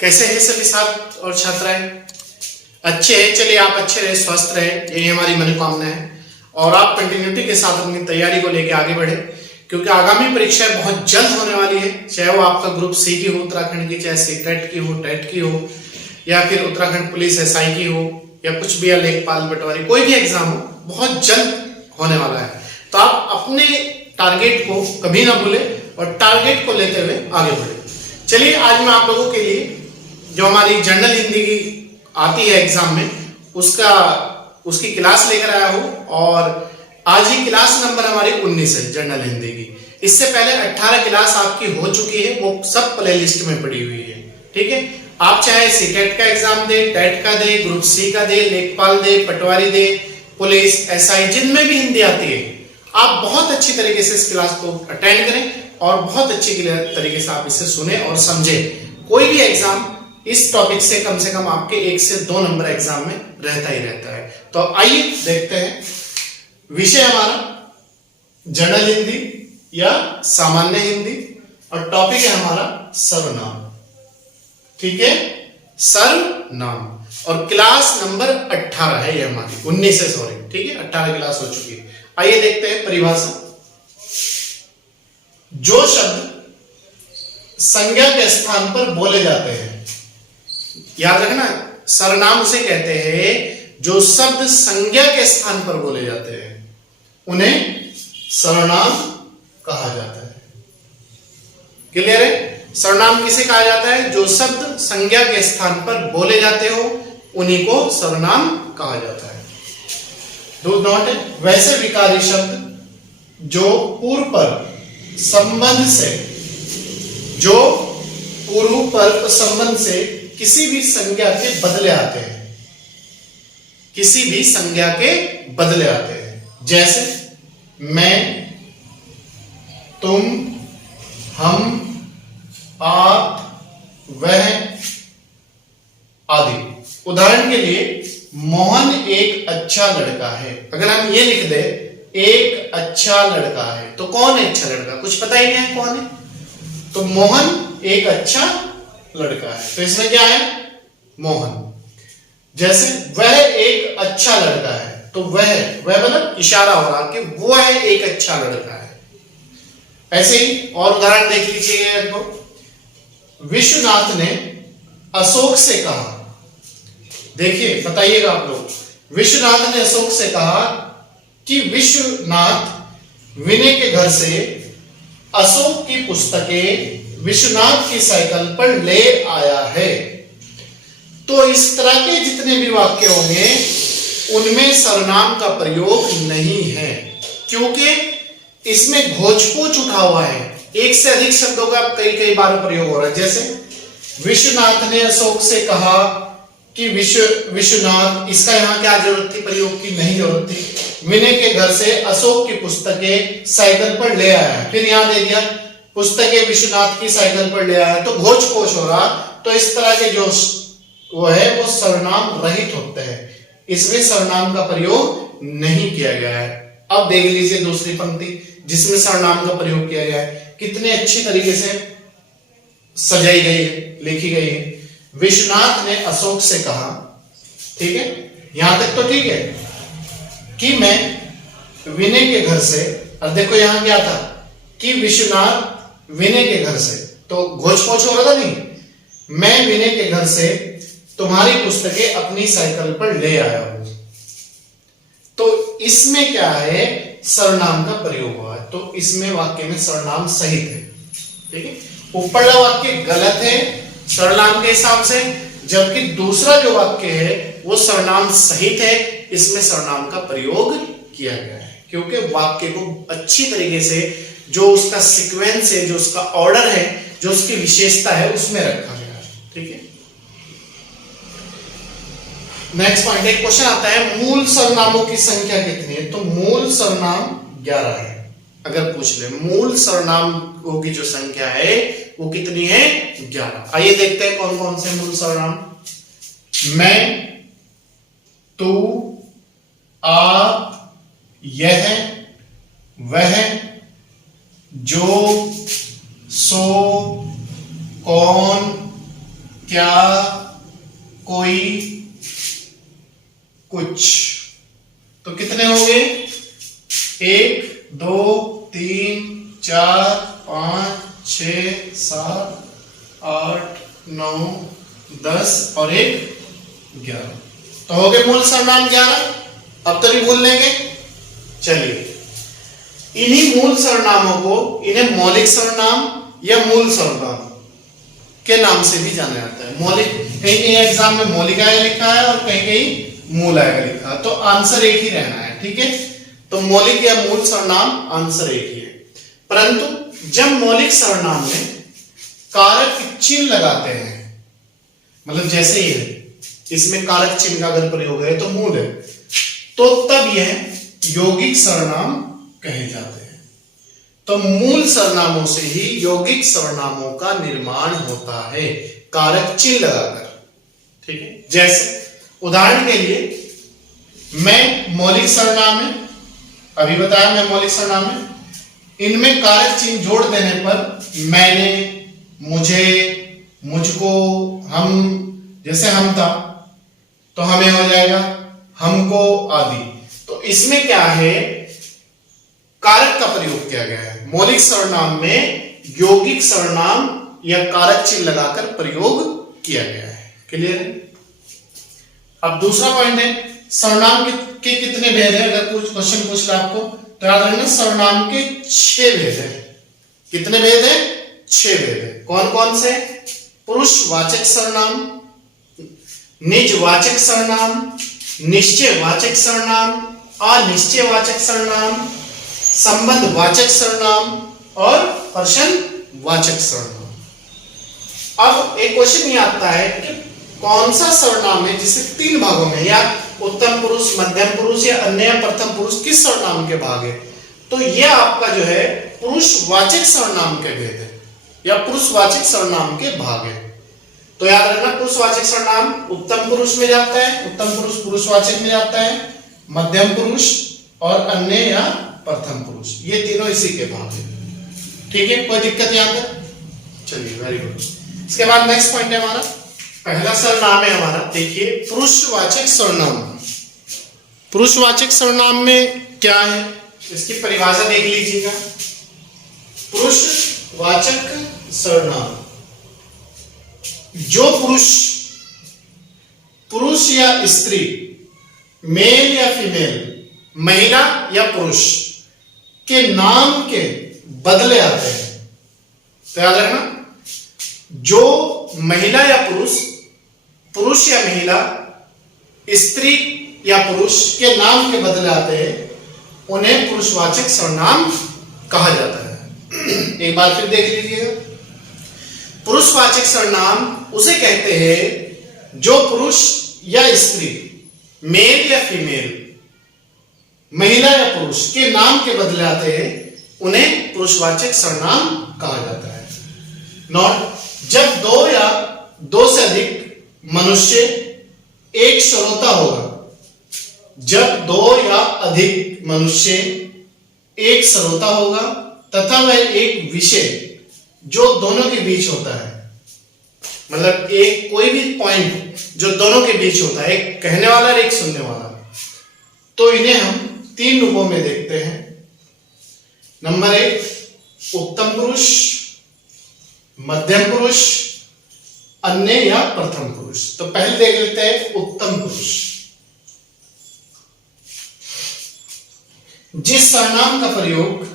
कैसे हैं सभी छात्र और छात्राएं? अच्छे हैं। चलिए आप अच्छे रहे, स्वस्थ रहे, यही हमारी मनोकामना है और आप कंटिन्यूटी के साथ अपनी तैयारी को लेकर आगे बढ़े, क्योंकि आगामी परीक्षाएं बहुत जल्द होने वाली है। चाहे वो आपका ग्रुप सी की हो उत्तराखंड की, चाहे सीटेट की हो, टेट की हो, या फिर उत्तराखंड पुलिस एसआई की हो, या कुछ भी, या लेखपाल पटवारी, कोई भी एग्जाम हो, बहुत जल्द होने वाला है। तो आप अपने टारगेट को कभी ना भूलें और टारगेट को लेते हुए आगे बढ़े। चलिए आज मैं आप लोगों के लिए जो हमारी जनरल हिंदी की आती है एग्जाम में, उसकी क्लास लेकर आया हूं और आज ही क्लास नंबर हमारी 19 है जनरल हिंदी की। इससे पहले 18 क्लास आपकी हो चुकी है, वो सब प्ले लिस्ट में पड़ी हुई है। ठीक है, आप चाहे सीटेट का एग्जाम दे, टेट का दे, ग्रुप सी का दे, लेखपाल दे, पटवारी दे, पुलिस एसआई, जिनमें भी हिंदी आती है, आप बहुत अच्छी तरीके से इस क्लास को अटेंड करें और बहुत अच्छी तरीके से आप इसे सुने और समझे। कोई भी एग्जाम इस टॉपिक से कम आपके 1 से 2 नंबर एग्जाम में रहता ही रहता है। तो आइए देखते हैं। विषय हमारा जनरल हिंदी या सामान्य हिंदी और टॉपिक है हमारा सर्वनाम। ठीक है, सर्वनाम, और क्लास नंबर 18 है ये हमारी, 19 है सॉरी। ठीक है, 18 क्लास हो चुकी है। आइए देखते हैं परिभाषा। जो शब्द संज्ञा के स्थान पर बोले जाते हैं, याद रखना, सर्वनाम उसे कहते हैं जो शब्द संज्ञा के स्थान पर बोले जाते हैं, उन्हें सर्वनाम कहा जाता है। क्लियर है? सर्वनाम किसे कहा जाता है? जो शब्द संज्ञा के स्थान पर बोले जाते हो, उन्हीं को सर्वनाम कहा जाता है। दो नोट है। वैसे विकारी शब्द जो पूर्व पर संबंध से, जो पूर्व पर संबंध से किसी भी संज्ञा के बदले आते हैं, किसी भी संज्ञा के बदले आते हैं, जैसे मैं, तुम, हम, आप, वह आदि। उदाहरण के लिए मोहन एक अच्छा लड़का है। अगर हम ये लिख दे एक अच्छा लड़का है, तो कौन है अच्छा लड़का? कुछ पता ही नहीं है कौन है, तो मोहन एक अच्छा लड़का है, तो इसमें क्या है? मोहन। जैसे वह एक अच्छा लड़का है, तो वह मतलब इशारा हो रहा कि वो है एक अच्छा लड़का है। ऐसे ही और उदाहरण देख लीजिए। विश्वनाथ ने अशोक से कहा, देखिए बताइएगा आप लोग, विश्वनाथ ने अशोक से कहा कि विश्वनाथ विनय के घर से अशोक की पुस्तकें विश्वनाथ की साइकिल पर ले आया है। तो इस तरह के जितने भी वाक्य होंगे उनमें सर्वनाम का प्रयोग नहीं है, क्योंकि इसमें घोचपोच उठा हुआ है। एक से अधिक शब्दों का कई बार प्रयोग हो रहा है। जैसे विश्वनाथ ने अशोक से कहा कि विश्वनाथ, इसका यहां क्या जरूरत थी प्रयोग की? नहीं जरूरत थी। विनय के घर से अशोक की पुस्तकें साइकिल पर ले आया, फिर यहां दे दिया पुस्तकें विश्वनाथ की साइकिल पर ले आया, तो घोचपोच हो रहा। तो इस तरह के जो वो है वो सर्वनाम रहित होते हैं, इसमें सर्वनाम का प्रयोग नहीं किया गया है। अब देख लीजिए दूसरी पंक्ति जिसमें सर्वनाम का प्रयोग किया गया है, कितने अच्छी तरीके से सजाई गई है, लिखी गई है। विश्वनाथ ने अशोक से कहा, ठीक है, यहां तक तो ठीक है, कि मैं विनय के घर से, और देखो यहां क्या था कि विश्वनाथ विनय के घर से, तो घोचपोच हो रहा था नहीं, मैं विनय के घर से तुम्हारी पुस्तकें अपनी साइकिल पर ले आया हूं। तो इसमें क्या है? सर्वनाम का प्रयोग हुआ है, तो इसमें वाक्य में सर्वनाम सहित है। ठीक है, ऊपरला वाक्य गलत है सर्वनाम के हिसाब से, जबकि दूसरा जो वाक्य है वो सर्वनाम सहित है, इसमें सर्वनाम का प्रयोग किया गया है, क्योंकि वाक्य को अच्छी तरीके से जो उसका सीक्वेंस है, जो उसका ऑर्डर है, जो उसकी विशेषता है, उसमें रखा गया है। ठीक है, नेक्स्ट पॉइंट, एक क्वेश्चन आता है मूल सर्वनामों की संख्या कितनी है? तो मूल सर्वनाम 11 है। अगर पूछ ले मूल सर्वनामों की जो संख्या है वो कितनी है? 11। आइए देखते हैं कौन कौन से मूल सर्वनाम। मैं, तू, आप, यह, वह, जो, सो, कौन, क्या, तो कितने हो गए? 1 2 3 4 5 6 7 8 9 10 और 1 11। तो हो गए मूल सर्वनाम 11। अब तो नहीं भूल लेंगे। चलिए, इन्हीं मूल सर्वनामों को इन्हें मौलिक सर्वनाम या मूल सर्वनाम के नाम से भी जाना जाता है। मौलिक, कहीं कहीं एग्जाम में मौलिक आएगा लिखा है और कहीं कहीं मूल आएगा लिखा है, तो आंसर एक ही रहना है। ठीक है, तो मौलिक या मूल सर्वनाम आंसर एक ही है। परंतु जब मौलिक सर्वनाम में कारक चिन्ह लगाते हैं, मतलब जैसे ये है, इसमें कारक चिन्ह का अगर प्रयोग है तो मूल है, तो तब यह यौगिक सर्वनाम कहे जाते हैं। तो मूल सर्वनामों से ही यौगिक सर्वनामों का निर्माण होता है, कारक चिन्ह लगाकर। ठीक है, जैसे उदाहरण के लिए मैं मौलिक सर्वनाम है, अभी बताया मैं मौलिक सर्वनाम है, इनमें कारक चिन्ह जोड़ देने पर मैंने, मुझे, मुझको, हम, जैसे हम था तो हमें हो जाएगा हमको आदि। तो इसमें क्या है, कारक का प्रयोग किया गया है। मौलिक सर्वनाम में यौगिक सर्वनाम या कारक चिन्ह लगाकर प्रयोग किया गया है। क्लियर है? अब दूसरा पॉइंट है, सर्वनाम के कितने भेद है? अगर कुछ क्वेश्चन पूछ रहा आपको तो याद रखना, सर्वनाम के 6 भेद है। कितने भेद है? 6 भेद है। कौन कौन से? पुरुषवाचक सर्वनाम, निजवाचक सर्वनाम, निश्चयवाचक सर्वनाम, अनिश्चयवाचक सर्वनाम, संबंधवाचक सर्वनाम और प्रश्नवाचक सर्वनाम। अब एक क्वेश्चन ये आता है कि कौन सा सर्वनाम है जिसे 3 भागों में, या उत्तम पुरुष, मध्यम पुरुष या अन्य प्रथम पुरुष, किस सर्वनाम के भाग है? तो यह आपका जो है पुरुषवाचक सर्वनाम के भेद है या पुरुषवाचक सर्वनाम के भाग है। तो याद रखना, पुरुषवाचक सर्वनाम उत्तम पुरुष में जाता है, उत्तम पुरुष पुरुषवाचक में जाता है, मध्यम पुरुष और अन्य या प्रथम पुरुष, ये तीनों इसी के भाग है। ठीक है, कोई दिक्कत यहां पर? चलिए, वेरी गुड। इसके बाद नेक्स्ट पॉइंट है हमारा, पहला सर्वनाम है हमारा, देखिए पुरुषवाचक सर्वनाम। पुरुषवाचक सर्वनाम में क्या है, इसकी परिभाषा देख लीजिएगा। पुरुषवाचक सर्वनाम, जो पुरुष या स्त्री, मेल या फीमेल, महिला या पुरुष के नाम के बदले आते हैं। तो याद रखना, जो महिला या पुरुष, पुरुष या महिला, स्त्री या पुरुष के नाम के बदले आते हैं, उन्हें पुरुषवाचक सर्वनाम कहा जाता है। एक बार फिर देख लीजिएगा, पुरुषवाचक सर्वनाम उसे कहते हैं जो पुरुष या स्त्री, मेल या फीमेल, महिला या पुरुष के नाम के बदले आते हैं, उन्हें पुरुषवाचक सर्वनाम कहा जाता है। नोट, जब 2 या 2 से अधिक मनुष्य एक श्रोता होगा, जब 2 या अधिक मनुष्य एक श्रोता होगा तथा वह एक विषय जो दोनों के बीच होता है, मतलब एक कोई भी पॉइंट जो दोनों के बीच होता है, एक कहने वाला और एक सुनने वाला, तो इन्हें हम 3 रूपों में देखते हैं। नंबर 1 उत्तम पुरुष, मध्यम पुरुष, अन्य या प्रथम पुरुष। तो पहले देख लेते हैं उत्तम पुरुष। जिस सर्वनाम का प्रयोग,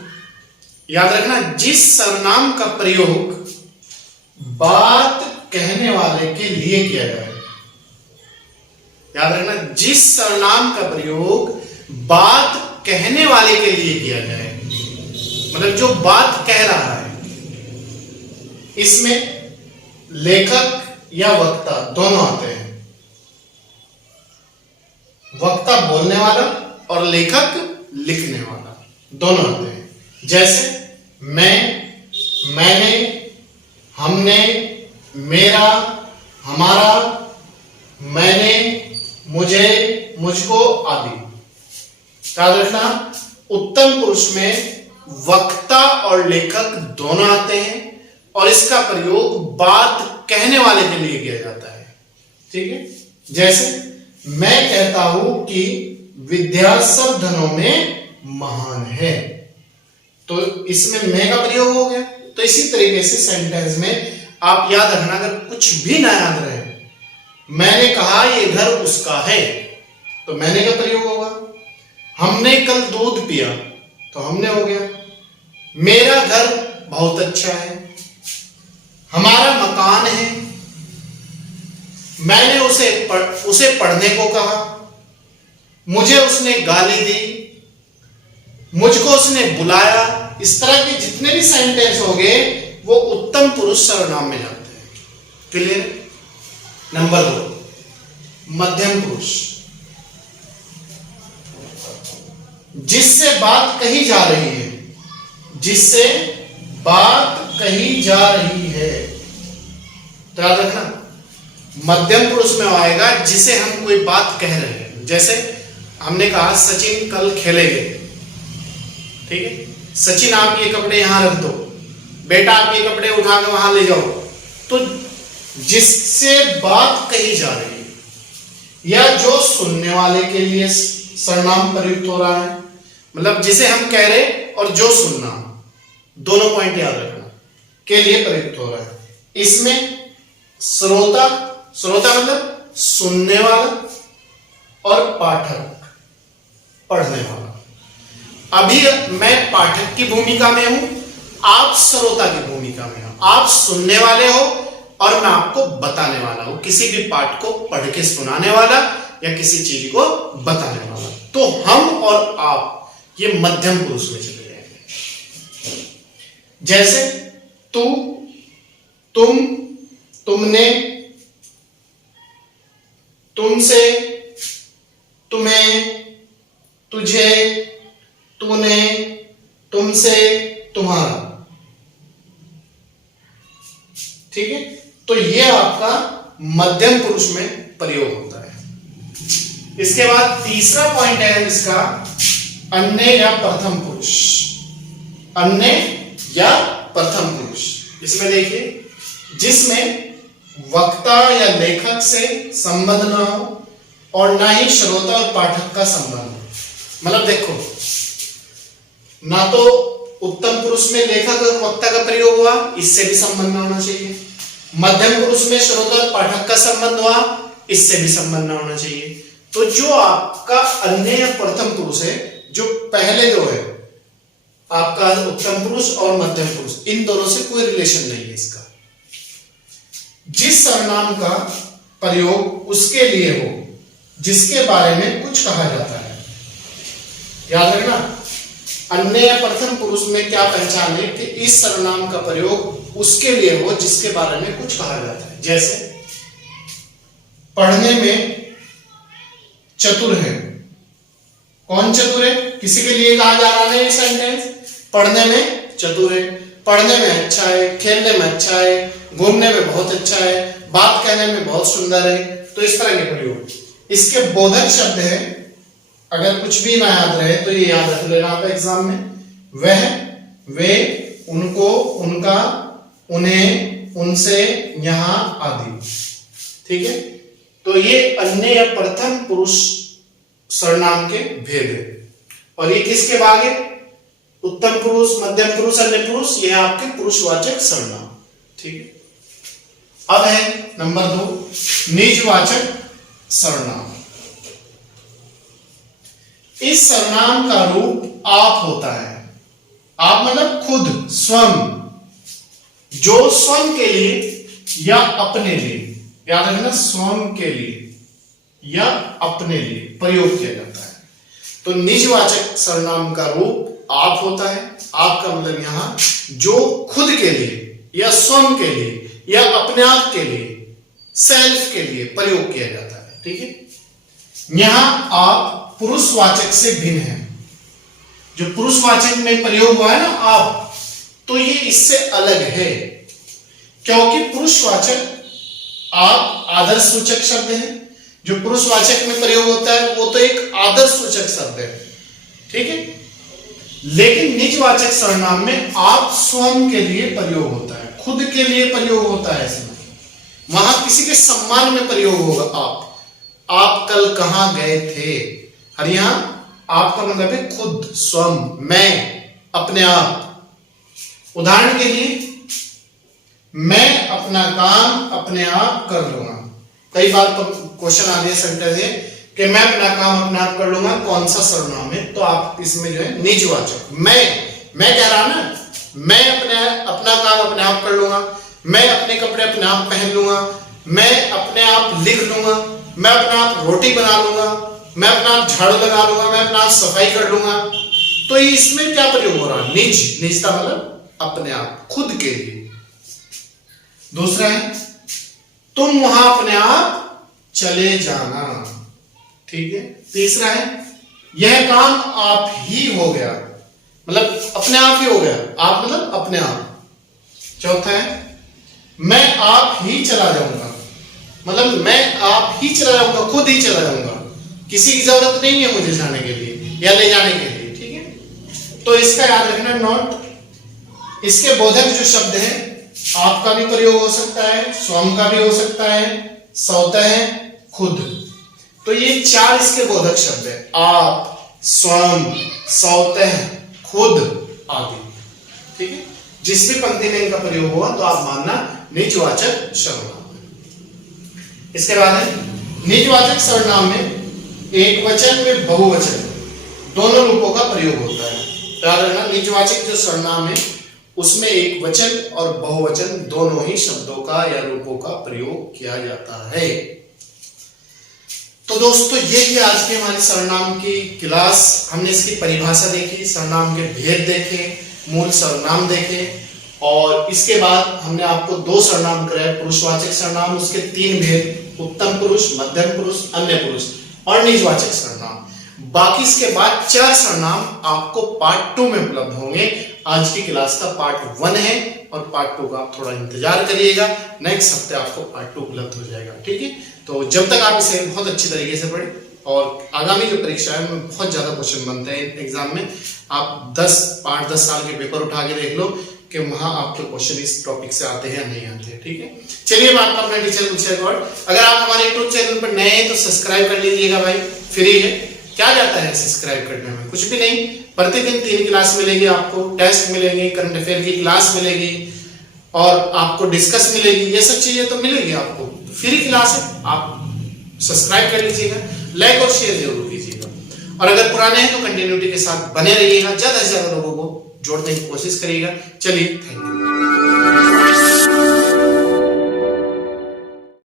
याद रखना, जिस सर्वनाम का प्रयोग बात कहने वाले के लिए किया जाए, याद रखना, जिस सर्वनाम का प्रयोग बात कहने वाले के लिए किया जाए, मतलब जो बात कह रहा है, इसमें लेखक या वक्ता दोनों आते हैं। वक्ता बोलने वाला और लेखक लिखने वाला दोनों आते हैं। जैसे मैं, मैंने, हमने, मेरा, हमारा, मैंने, मुझे, मुझको आदि। याद रखना, उत्तम पुरुष में वक्ता और लेखक दोनों आते हैं और इसका प्रयोग बात कहने वाले के लिए किया जाता है। ठीक है, जैसे मैं कहता हूं कि विद्या सब धनों में महान है। तो इसमें मैं का प्रयोग हो गया। तो इसी तरीके से सेंटेंस में आप याद रखना, अगर कुछ भी ना याद रहे, मैंने कहा ये घर उसका है तो मैंने का प्रयोग होगा। हमने कल दूध पिया तो हमने हो गया। मेरा घर बहुत अच्छा है, हमारा मकान है, मैंने उसे पढ़ने को कहा, मुझे उसने गाली दी, मुझको उसने बुलाया। इस तरह के जितने भी सेंटेंस हो गए वो उत्तम पुरुष सर्वनाम में जाते हैं। क्लियर? नंबर 2, मध्यम पुरुष, जिससे बात कही जा रही है, जिससे बात कही जा रही है। तो याद रखना, मध्यम पुरुष में आएगा जिसे हम कोई बात कह रहे हैं। जैसे हमने कहा सचिन कल खेलेंगे, ठीक है? सचिन आप ये कपड़े यहां रख दो, बेटा आप ये कपड़े उठा के वहां ले जाओ। तो जिससे बात कही जा रही है या जो सुनने वाले के लिए सर्वनाम प्रयुक्त हो रहा है, मतलब जिसे हम कह रहे और जो सुनना, दोनों पॉइंट याद रखना, के लिए प्रयुक्त हो रहा है। इसमें श्रोता, श्रोता मतलब सुनने वाला, और पाठक पढ़ने वाला। अभी मैं पाठक की भूमिका में हूं, आप श्रोता की भूमिका में हो। आप सुनने वाले हो और मैं आपको बताने वाला हूं, किसी भी पाठ को पढ़ के सुनाने वाला या किसी चीज को बताने वाला। तो हम और आप ये मध्यम पुरुष में चले जाएंगे। जैसे तू, तुम, तुमने, तुमसे, तुम्हें, तुझे, तूने, तुमसे, तुम्हारा। ठीक है? तो ये आपका मध्यम पुरुष में प्रयोग होता है। इसके बाद तीसरा पॉइंट है इसका, अन्य या प्रथम पुरुष। अन्य या प्रथम पुरुष, इसमें देखिए, जिसमें वक्ता या लेखक से संबंध ना हो और ना ही श्रोता और पाठक का संबंध हो। मतलब देखो, ना तो उत्तम पुरुष में लेखक और वक्ता का प्रयोग हुआ, इससे भी संबंध ना होना चाहिए। मध्यम पुरुष में श्रोता और पाठक का संबंध हुआ, इससे भी संबंध ना होना चाहिए। तो जो आपका अन्य या प्रथम पुरुष है, जो पहले दो है आपका उत्तम पुरुष और मध्यम पुरुष, इन दोनों से कोई रिलेशन नहीं है इसका। जिस सर्वनाम का प्रयोग उसके लिए हो जिसके बारे में कुछ कहा जाता है। याद रखना, अन्य या प्रथम पुरुष में क्या पहचान है कि इस सर्वनाम का प्रयोग उसके लिए हो जिसके बारे में कुछ कहा जाता है। जैसे पढ़ने में चतुर है, कौन चतुर है? किसी के लिए कहा जा रहा है ये सेंटेंस। पढ़ने में चतुर है, पढ़ने में अच्छा है, खेलने में अच्छा है, घूमने में बहुत अच्छा है, बात कहने में बहुत सुंदर है। तो इस तरह के प्रयोग। इसके बोधक शब्द है, अगर कुछ भी ना याद रहे तो ये याद रख लेना आप एग्जाम में। वह, वे, उनको, उनका, उन्हें, उनसे, यहां आदि। ठीक है? तो ये अन्य या प्रथम पुरुष सर्वनाम के भेद है। और ये किसके भाग है? उत्तम पुरुष, मध्यम पुरुष, अन्य पुरुष, ये आपके पुरुषवाचक सर्वनाम। ठीक है? अब है नंबर 2, निजवाचक सर्वनाम। इस सर्वनाम का रूप आप होता है। आप मतलब खुद, स्वयं, जो स्वयं के लिए या अपने लिए, याद रखना, स्वयं के लिए या अपने लिए प्रयोग किया जाता है। तो निजवाचक सर्वनाम का रूप आप होता है। आपका मतलब यहां जो खुद के लिए या स्वयं के लिए या अपने आप के लिए, सेल्फ के लिए प्रयोग किया जाता है। ठीक है? यहां आप पुरुषवाचक से भिन्न है। जो पुरुषवाचक में प्रयोग हुआ है ना आप, तो ये इससे अलग है, क्योंकि पुरुषवाचक आप आदर्श सूचक शब्द है। जो पुरुषवाचक में प्रयोग होता है वो तो एक आदर्श सूचक शब्द है। ठीक है? लेकिन निजवाचक सर्वनाम में आप स्वयं के लिए प्रयोग होता है, खुद के लिए प्रयोग होता है। इसमें वहां किसी के सम्मान में प्रयोग होगा। आप कल कहां गए थे, और यहां आप का मतलब है खुद, स्वयं, मैं, अपने आप। उदाहरण के लिए, मैं अपना काम अपने आप कर लूंगा। कई बार क्वेश्चन आ गया सेंटेंस है कि मैं अपना काम अपने आप कर लूंगा, कौन सा सर्वनाम है? तो आप इसमें जो है निजवाचक, मैं कह रहा ना, मैं अपना काम अपने आप कर लूंगा, मैं अपने कपड़े अपने आप पहन लूंगा, मैं अपने आप लिख लूंगा, मैं अपने आप रोटी बना लूंगा, मैं अपना आप झाड़ू लगा लूंगा, मैं अपना आप सफाई कर लूंगा। तो इसमें क्या प्रयोग हो रहा है? निजता मतलब अपने आप, खुद के लिए। दूसरा है, तुम वहां अपने आप चले जाना। ठीक है। तीसरा है, यह काम आप ही हो गया, मतलब अपने आप ही हो गया, आप मतलब अपने आप। चौथा है, मैं आप ही चला जाऊंगा, मतलब मैं आप ही चला जाऊंगा, खुद ही चला जाऊंगा, किसी की जरूरत नहीं है मुझे जाने के लिए या ले जाने के लिए। ठीक है। तो इसका याद रखना नोट। इसके बोधक जो शब्द है, आपका भी प्रयोग हो सकता है, स्वयं का भी हो सकता है, स्वतः, खुद। तो ये 4 इसके बोधक शब्द है, आप, स्वयं, स्वतः, खुद आदि। ठीक है। जिस भी पंक्ति में इनका प्रयोग हुआ तो आप मानना निजवाचक सर्वनाम। इसके बाद है, निजवाचक सर्वनाम में एक वचन में बहुवचन दोनों रूपों का प्रयोग होता है। याद रखना, निजवाचक जो सर्वनाम है उसमें एक वचन और बहुवचन दोनों ही शब्दों का या रूपों का प्रयोग किया जाता है। तो दोस्तों, ये ही आज की हमारी सर्वनाम की क्लास। हमने इसकी परिभाषा देखी, सर्वनाम के भेद देखे, मूल सर्वनाम देखे, और इसके बाद हमने आपको 2 सर्वनाम कराए, पुरुषवाचक सर्वनाम, उसके 3 भेद, उत्तम पुरुष, मध्यम पुरुष, अन्य पुरुष और निजवाचक सर्वनाम। बाकी इसके बाद 4 सर्वनाम आपको पार्ट 2 में उपलब्ध होंगे। आज की क्लास का पार्ट 1 है और पार्ट 2 का आप थोड़ा इंतजार करिएगा, नेक्स्ट हफ्ते आपको पार्ट 2 उपलब्ध हो जाएगा। ठीक है। तो जब तक आप इसे बहुत अच्छी तरीके से पढ़ें, और आगामी जो परीक्षा है उनमें बहुत ज्यादा क्वेश्चन बनते हैं एग्जाम में, आप 5-10 साल के पेपर उठा के देख लो कि वहां आपके क्वेश्चन इस टॉपिक से आते हैं या नहीं आते हैं। ठीक है। चलिए बात अपना टीचर कुछ रिकॉर्ड। अगर आप हमारे यूट्यूब चैनल पर नए हैं तो सब्सक्राइब कर लीजिएगा भाई, फ्री है। क्या जाता है सब्सक्राइब करने में? कुछ भी नहीं। प्रतिदिन 3 क्लास मिलेगी आपको, टेस्ट मिलेंगे, करंट अफेयर की क्लास मिलेगी और आपको डिस्कस मिलेगी, ये सब चीजें तो मिलेगी आपको। फ्री क्लास है, आप सब्सक्राइब कर लीजिएगा, लाइक और शेयर जरूर कीजिएगा, और अगर पुराने हैं तो कंटिन्यूटी के साथ बने रहिएगा, ज्यादा से ज्यादा लोगों को जोड़ने की कोशिश करिएगा। चलिए, थैंक यू।